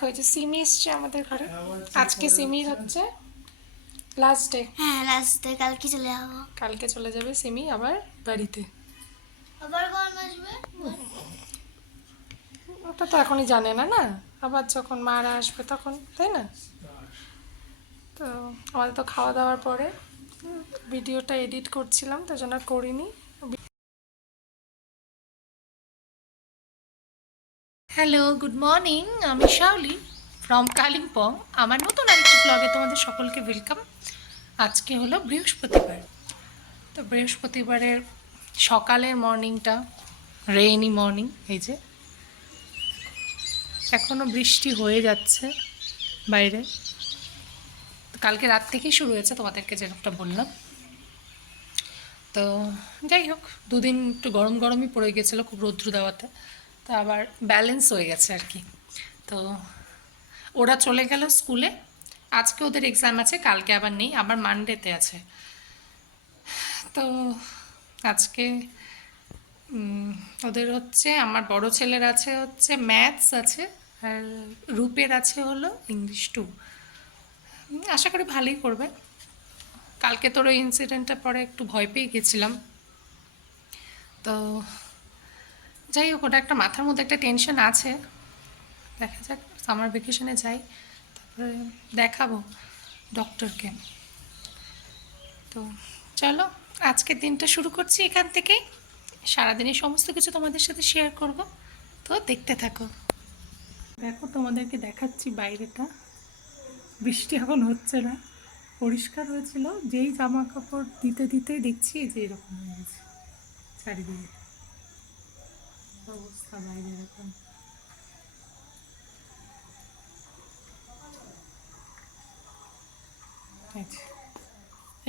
দেখো এই যে সিমি এসছে আমাদের ঘরে। আজকে সিমির হচ্ছে লাস্ট ডে। হ্যাঁ, লাস্ট ডে। কালকে চলে যাবো। কালকে চলে যাবে সিমি আবার বাড়িতে। আবার কখন আসবে? ওটা তো এখনই জানে না, না আবার যখন মারা আসবে তখন, তাই না? তো আমাদের তো খাওয়া দাওয়ার পরে ভিডিওটা এডিট করছিলাম, তো জন্য আর করিনি। Hello, good morning. আমি শাওলি ফ্রম কালিম্পং। আমার নতুন আরেকটি ব্লগে তোমাদের সকলকে ওয়েলকাম। আজকে হলো বৃহস্পতিবার। তো বৃহস্পতিবারের সকালের মর্নিংটা রেইনি মর্নিং। এই যে এখনও বৃষ্টি হয়ে যাচ্ছে বাইরে। তো কালকে রাত থেকেই শুরু হয়েছে, তোমাদেরকে যেরকমটা বললাম। তো যাই হোক, দুদিন একটু গরম গরমই পড়ে গেছিলো খুব রৌদ্র দেওয়াতে, তো আবার ব্যালেন্স হয়ে গেছে আর কি। তো ওরা চলে গেল স্কুলে। আজকে ওদের এক্সাম আছে, কালকে আবার নেই, আবার মানডেতে আছে। তো আজকে ওদের হচ্ছে, আমার বড় ছেলের আছে হচ্ছে ম্যাথস আছে, আর রূপের আছে হলো ইংলিশ 2। আশা করি ভালোই করবে। কালকে তোর ওই ইনসিডেন্টের পরে একটু ভয় পেয়ে গেছিলাম। তো যাই হোক, ওটা একটা মাথার মধ্যে একটা টেনশন আছে। দেখা যাক, সামার ভ্যাকেশনে যাই, তারপরে দেখাবো ডক্টরকে। তো চলো, আজকের দিনটা শুরু করছি এখান থেকেই। সারাদিনের সমস্ত কিছু তোমাদের সাথে শেয়ার করব, তো দেখতে থাকো। দেখো, তোমাদেরকে দেখাচ্ছি বাইরেটা। বৃষ্টি এখন হচ্ছে না, পরিষ্কার হয়েছিল। যেই জামা কাপড় দিতে দিতেই দেখছি যে এরকম হয়ে গেছে চারিদিকে অবস্থা বাইরে এরকম।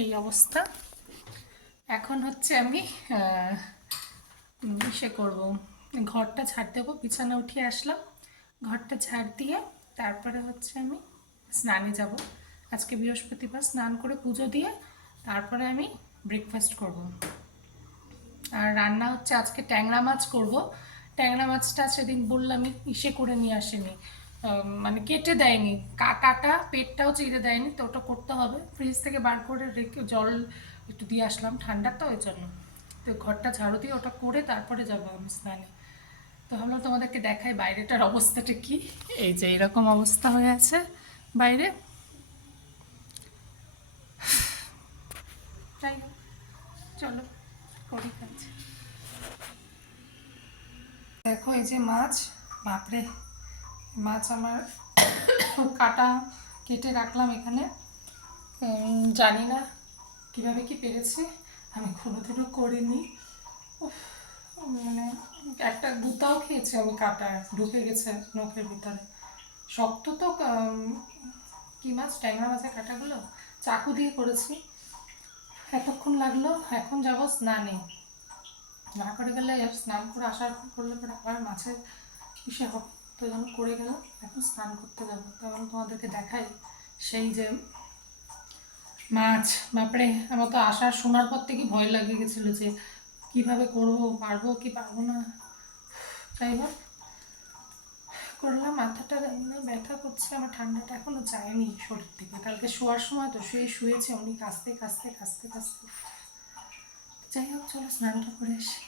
এই অবস্থা। এখন হচ্ছে আমি ইসে করবো, ঘরটা ঝাড় দেবো। বিছানা উঠিয়ে আসলাম, ঘরটা ঝাড় দিয়ে তারপরে হচ্ছে আমি স্নানে যাব। আজকে বৃহস্পতিবার, স্নান করে পুজো দিয়ে তারপরে আমি ব্রেকফাস্ট করব। আর রান্না হচ্ছে আজকে ট্যাংরা মাছ করব। ট্যাংরা মাছটা সেদিন বললাম ইসে করে নিয়ে আসেনি, মানে কেটে দেয়নি, কাটাটা পেটটাও চিড়ে দেয়নি, তো ওটা করতে হবে। ফ্রিজ থেকে বার করে রেখে জল একটু দিয়ে আসলাম, ঠান্ডা তো ওই জন্য। তো ঘরটা ঝাড়ু দিয়ে ওটা করে তারপরে যাবো আমি স্নানে। তো ভাবলাম তোমাদেরকে দেখাই বাইরেটার অবস্থাটা কি। এই যে এরকম অবস্থা হয়ে আছে বাইরে। যাই হোক, চলো করি কাজ। দেখো এই যে মাছ, বাপরে, মাছ আমার কাটা কেটে রাখলাম এখানে। জানি না কীভাবে কি পেরেছি, আমি কোনোদিনও করিনি। উফ, মানে একটা গুতাও খেয়েছি আমি, কাটা ঢুকে গেছে নখের ভিতরে। শক্ত তো। কী মাছ, ট্যাংরা মাছের কাঁটাগুলো চাকু দিয়ে করেছি। এতক্ষণ লাগলো। এখন যাবো স্নানে, না করে গেলে স্নান করে আসার করলে পরে আবার মাছের ইসে হবে, তো যেন করে গেলাম। এখন স্নান করতে যাবো, তখন তোমাদেরকে দেখাই। সেই যে মাছ, বাপরে, আমার তো আসার শোনার পর থেকে ভয় লাগে গেছিলো যে কীভাবে করবো, পারবো কি পারবো না। যাই হোক, করলাম। মাথাটা এমনি ব্যথা করছে আমার, ঠান্ডাটা এখনও যায়নি শরীর থেকে। কালকে শোয়ার সময় তো শুয়েছে উনি, কাঁচতে কাঁচতে কাঁচতে কাঁচতে। যাই হোক, চলো স্নানটা করে আসি।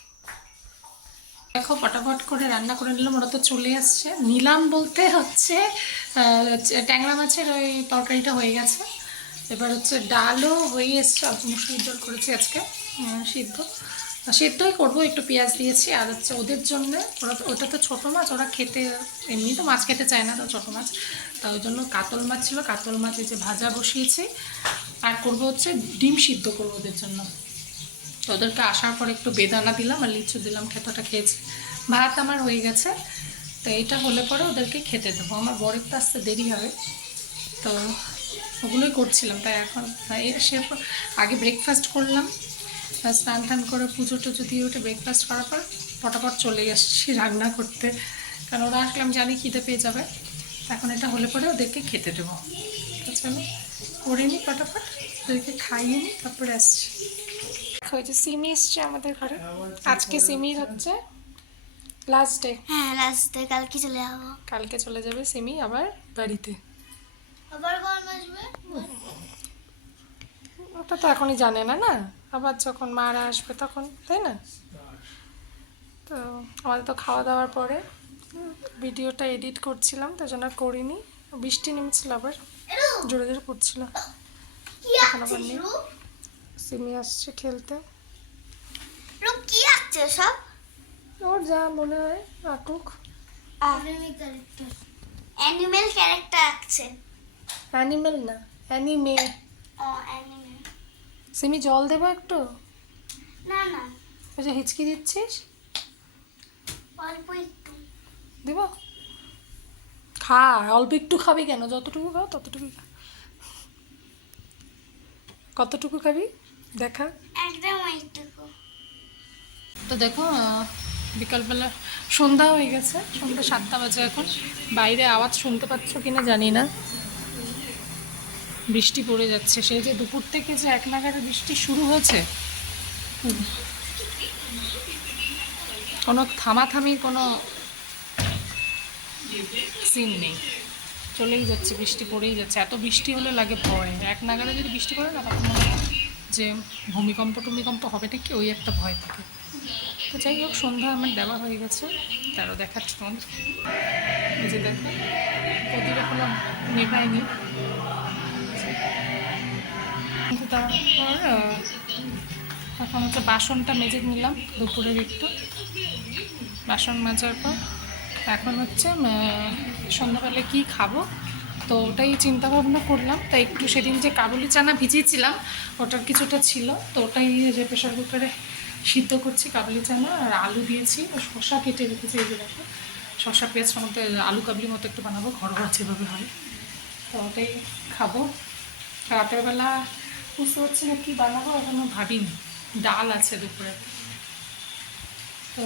দেখো, ফটাফট করে রান্না করে নিলাম। ওরা তো চলে আসছে, নিলাম বলতে হচ্ছে ট্যাংরা মাছের ওই তরকারিটা হয়ে গেছে। এবার হচ্ছে ডালও হয়ে এসছে, মুসুরির ডাল করেছি আজকে সিদ্ধ। সেদ্ধই করবো, একটু পেঁয়াজ দিয়েছি। আর হচ্ছে ওদের জন্য, ওটা তো ছোটো মাছ, ওরা খেতে এমনি তো মাছ খেতে চায় না, তো ছোটো মাছ, তা ওই জন্য কাতল মাছ ছিল, কাতল মাছ এই যে ভাজা বসিয়েছি। আর করবো হচ্ছে ডিম সিদ্ধ করবো ওদের জন্য। তো ওদেরকে আসার পর একটু বেদানা দিলাম আর লিচু দিলাম, খেতোটা খেয়েছে। ভাত আমার হয়ে গেছে, তো এইটা হলে পরে ওদেরকে খেতে দেবো। আমার বরের তো আসতে দেরি হবে, তো ওগুলোই করছিলাম। তাই এখন সে আগে ব্রেকফাস্ট করলাম, স্নান টান করে পুজো টুজো দিয়ে উঠে ব্রেকফাস্ট করার পর ফটাফট চলে এসেছি রান্না করতে, কারণ ওরা আসলে আমি জানি খিদে পেয়ে যাবে। এখন এটা হলে পরে ওদেরকে খেতে দেবো। তো চলো করে নিই ফটাফট, ওদেরকে খাইয়ে নিই, তারপরে আসছি। ওই যে সিমি এসছে আমাদের ঘরে। আজকে সিমির হচ্ছে লাস্ট ডে। হ্যাঁ লাস্ট ডে, কালকে চলে যাবো। কালকে চলে যাবে সিমি আবার বাড়িতে। আবার কখন আসবে? ওটা তো এখনই জানে না, না আবার যখন মারা আসবে তখন, তাই না? তো আমাদের তো খাওয়া দাওয়ার পরে ভিডিওটা এডিট করছিলাম, তাই জন্য আর করিনি। বৃষ্টি নেমেছিল আবার, জোরে জোরে পড়ছিল। কি এখন আবার আঁকছিস নেই। রূপ? সিমি আসছে খেলতে। রূপ কি আঁকছে সব? ওর যা মনে হয় আঁকুক। অ্যানিমেল ক্যারেক্টার আঁকছে। অ্যানিমেল না, অ্যানিমে। ও অ্যানিমেল। সিমি জল দেবো একটু? না না, ওই যে হিচকি দিচ্ছিস, অল্প একটু। দেব? খা, অল্প একটু খাবি কেন? যতটুকু খাও ততটুকু খা। কতটুকু খাবি দেখা। একদম এইটুকু। তো দেখো বিকালবেলা সন্ধ্যা হয়ে গেছে, সন্ধ্যা 7টা বাজে এখন। বাইরে আওয়াজ শুনতে পাচ্ছ কিনা জানি না, বৃষ্টি পড়ে যাচ্ছে। সেই যে দুপুর থেকে যে এক নাগাড়ে বৃষ্টি শুরু হয়েছে, কোনো থামাথামির কোনো সিন নেই, চলেই যাচ্ছে, বৃষ্টি পড়েই যাচ্ছে। এত বৃষ্টি হলে লাগে ভয়, এক নাগাড়ে যদি বৃষ্টি পড়ে না তখন মনে হয় যে ভূমিকম্প টুমিকম্প হবে নাকি, ওই একটা ভয় থাকে। তো যাই হোক, সন্ধ্যা আমার দেওয়া হয়ে গেছে, তারও দেখাচ্ছি তোমাদের। এই যে দেখো, প্রদীপ এখনো নেভায়নি। কিন্তু তারপর এখন হচ্ছে বাসনটা মেজে নিলাম দুপুরের একটু, বাসন মাজার পর এখন হচ্ছে সন্ধ্যাবেলায় কী খাবো, তো ওটাই চিন্তা ভাবনা করলাম। তাই একটু সেদিন যে কাবুলি চানা ভিজিয়েছিলাম ওটার কিছুটা ছিল, তো ওটাই যে প্রেশার কুকারে সিদ্ধ করছি কাবুলি চানা, আর আলু দিয়েছি, শসা কেটে রেখেছি। এই যে দেখো, শসা পেঁয়াজটার মধ্যে আলু কাবলির মতো একটু বানাবো, ঘরোয়া যেভাবে হয়, তো ওটাই খাবো। রাতের বেলা বুঝতে পারছি না কী বানাবো, এখনো ভাবিনি। ডাল আছে দুপুরে। তো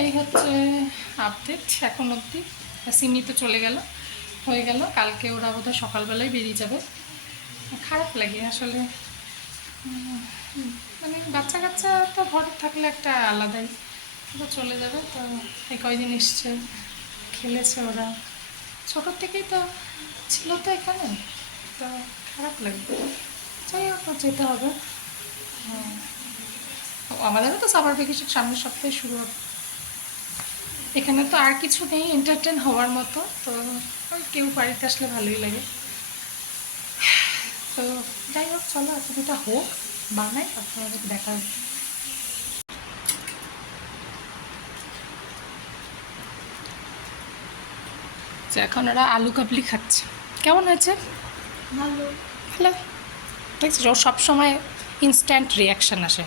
এই হচ্ছে আপডেট এখন অবধি। সিমি তো চলে গেল, হয়ে গেল। কালকে ওরা বোধহয় সকালবেলায় বেরিয়ে যাবে। খারাপ লাগে আসলে, মানে বাচ্চা কাচ্চা তো ঘরে থাকলে একটা আলাদাই, তো চলে যাবে। তো এই কয়দিন এসছে, খেলেছে ওরা, ছোটোর থেকেই তো ছিল তো এখানে, তো খারাপ লাগবে। যাই হোক, যেতে হবে। আমাদেরও তো সামার ভ্যাকেশন সামনের সপ্তাহে শুরু হবে। এখানে তো আর কিছু নেই এন্টারটেন হওয়ার মতো, তো ওই কেউ বাড়িতে আসলে ভালোই লাগে। তো যাই হোক, চলো এতটা হোক, বানাই, আপনাদের দেখা হবে। এখন ওরা আলু কাবলি খাচ্ছে, কেমন হয়েছে? ভালো। ভালো, দেখছি ওর সবসময় ইনস্ট্যান্ট রিয়াকশান আসে।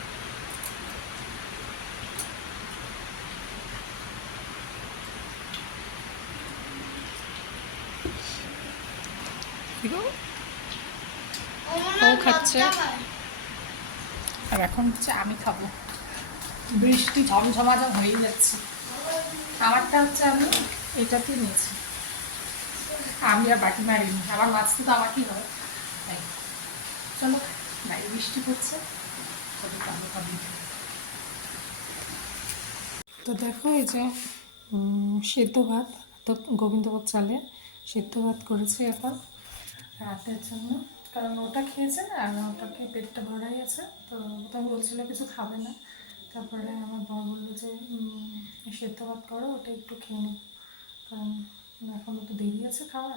ও খাচ্ছে, আর এখন হচ্ছে আমি খাবো। বৃষ্টি ঝমঝমাঝম হয়েই যাচ্ছে। আমারটা হচ্ছে আমি এটাতে নিয়েছি, আমি আর বাটি মারিনি, আমার মাছ তো আমাকেই হয়। তাই চলো, বাইরে বৃষ্টি পড়ছে, তো দেখো এই যে সেদ্ধ ভাত, তো গোবিন্দভোগ চালে সেদ্ধ ভাত করেছি এখন রাতের জন্য, কারণ ওটা খেয়েছে না, আর ওটাকে পেটটা ভরাই আছে। তো তখন বলছিল কিছু খাবে না, তারপরে আমার বর বললো যে সেদ্ধ ভাত করো, ওটা একটু খেয়ে নেব, কারণ এখনও তো দেরি আছে খাওয়া,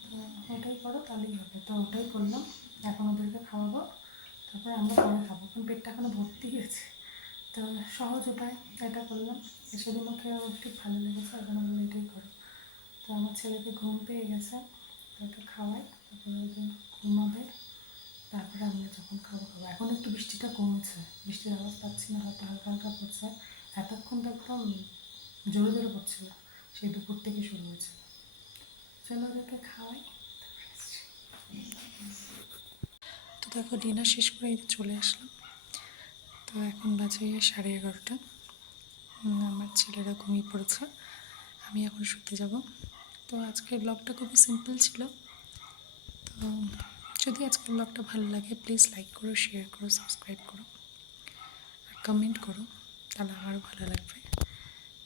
তো ওটাই করো তাহলেই হবে। তো ওটাই করলাম, এখন ওদেরকে খাওয়াবো, তারপরে আমরা পরে খাবো, কারণ পেটটা এখনও ভর্তি হয়েছে। তো সহজ উপায় এটা করলাম, সেদিনও খেয়ে আমার ঠিক ভালো লেগেছে, এখন আমি এটাই করি। তো আমার ছেলেকে ঘুম পেয়ে গেছে, ওকে খাওয়াই, তারপরে ওকে ঘুমাবে, তারপরে আমরা যখন খাবো খাবো। এখন একটু বৃষ্টিটা কমেছে, বৃষ্টির আওয়াজ পাচ্ছি না, হয়তো হালকা হালকা পড়ছে। এতক্ষণ তো একদম জোরে জোরে পড়ছিল, সেই দুপুর থেকে শুরু হয়েছে। চলো ওদেরকে খাওয়াই। তো দেখো, ডিনার শেষ করে এই চলে আসলাম। তো এখন বাজে 11:30। আমার ছেলেরা ঘুমিয়ে পড়েছে, আমি এখন শুতে যাব। তো আজকের ব্লগটা খুবই সিম্পল ছিল। তো যদি আজকের ব্লগটা ভালো লাগে প্লিজ লাইক করো, শেয়ার করো, সাবস্ক্রাইব করো আর কমেন্ট করো। তাহলে আরও ভালো লাগবে।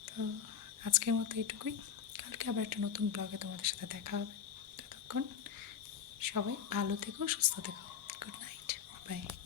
তো আজকের মতো এইটুকুই। কালকে আবার একটা নতুন ব্লগে তোমাদের সাথে দেখা হবে। ততক্ষণ সবাই ভালো থেকো, সুস্থ থেকো। Good night, by.